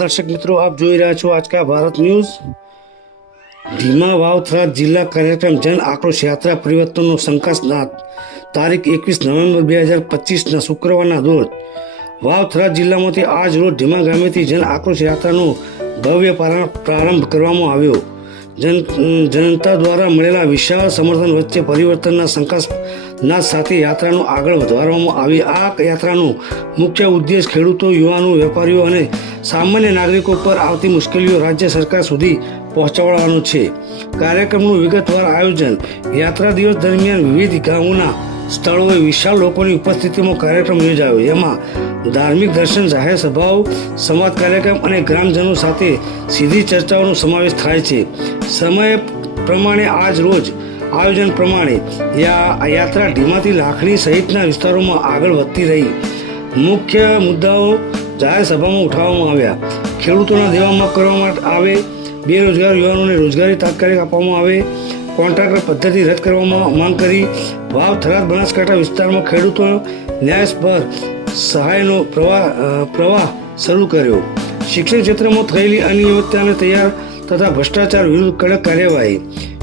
दर्शक मित्रों, आप જોઈ રહ્યા છો आज का भारत न्यूज। ધીમા વાવથરા જિલ્લા કાર્યક્રમ જન આક્રોશ યાત્રા પરિવર્તનનો શંકાસ્પદ તારીખ 21 નવેમ્બર 2025ના શુક્રવારના રોજ વાવથરા જિલ્લામાંથી આજ રોજ ધીમા ગામેથી જન આક્રોશ યાત્રાનો ભવ્ય પ્રારંભ કરવામાં આવ્યો। જનતા દ્વારા મળેલા વિશાળ સમર્થન વચ્ચે પરિવર્તનના શંકાસ્પદ સાથે યાત્રાનું આગળ વધારવામાં આવી। આ યાત્રાનો મુખ્ય ઉદ્દેશ ખેડૂતો, યુવાનો, વેપારીઓ અને સામાન્ય નાગરિકો પર આવતી મુશ્કેલીઓ રાજ્ય સરકાર સુધી પહોંચાડવાનું છે। કાર્યક્રમનું વિગતવાર આયોજન યાત્રા દિવસ દરમિયાન વિવિધ ગામોના સ્થળોએ વિશાળ લોકોની ઉપસ્થિતિમાં કાર્યક્રમ યોજાયો। એમાં ધાર્મિક દર્શન, જાહેર સભાઓ, સંવાદ કાર્યક્રમ અને ગ્રામજનો સાથે સીધી ચર્ચાઓનો સમાવેશ થાય છે। સમય પ્રમાણે આજ રોજ આયોજન પ્રમાણે યાત્રા ધીમાથી લાખણી સહિતના વિસ્તારોમાં આગળ વધતી રહી। મુખ્ય મુદ્દાઓ જાહેર સભામાં ઉઠાવવામાં આવ્યા। ખેડૂતોના દેવા માફ કરવામાં આવે, બેરોજગાર યુવાનોને રોજગારી તાત્કાલિક આપવામાં આવે, કોન્ટ્રાક્ટર પદ્ધતિ રદ કરવામાં માંગ કરી। વાવ થરાદ બનાસકાંઠા વિસ્તારમાં ખેડૂતો ન્યાયસભર સહાયનો પ્રવાહ શરૂ કર્યો। શિક્ષણ ક્ષેત્રમાં થયેલી અનિયમિતતાને તથા ભ્રષ્ટાચાર વિરુદ્ધ કડક કાર્યવાહી।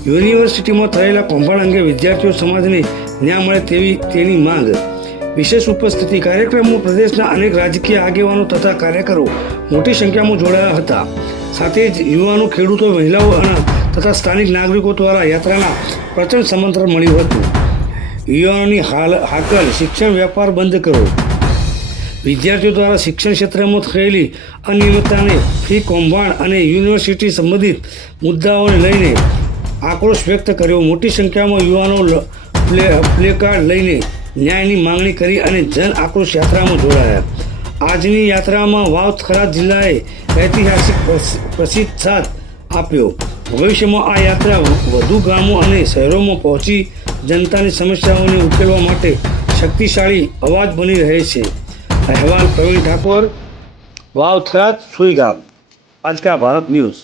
યુનિવર્સિટીમાં થયેલા કૌભાંડ અંગે વિદ્યાર્થીઓ સમાજને ન્યાય મળે તેની માંગ। વિશેષ ઉપસ્થિતિ કાર્યક્રમમાં પ્રદેશના અનેક રાજકીય આગેવાનો તથા કાર્યકરો મોટી સંખ્યામાં જોડાયા હતા। સાથે જ યુવાનો, ખેડૂતો, મહિલાઓ તથા સ્થાનિક નાગરિકો દ્વારા યાત્રાના પ્રચંડ સમર્થન મળ્યું હતું। યુવાનોની હાકલ, શિક્ષણ વ્યાપાર બંધ કરો। વિદ્યાર્થીઓ દ્વારા શિક્ષણ ક્ષેત્રમાં થયેલી અનિયમિતતાને, ફી કૌભાંડ અને યુનિવર્સિટી સંબંધિત મુદ્દાઓને લઈને આક્રોશ વ્યક્ત કર્યો। મોટી સંખ્યામાં યુવાનો પ્લેકાર્ડ લઈને ન્યાયની માંગણી કરી અને જન આક્રોશ યાત્રામાં જોડાયા। આજની યાત્રામાં વાવ થરાદ જિલ્લાએ ઐતિહાસિક પ્રતિસાદ આપ્યો। ભવિષ્યમાં આ યાત્રા વધુ ગામો અને શહેરોમાં પહોંચી જનતાની સમસ્યાઓને ઉકેલવા માટે શક્તિશાળી અવાજ બની રહે છે। અહેવાલ પ્રવીણ ઠાકોર, વાવ થરાદ, સુઈગામ। आज का भारत न्यूज़।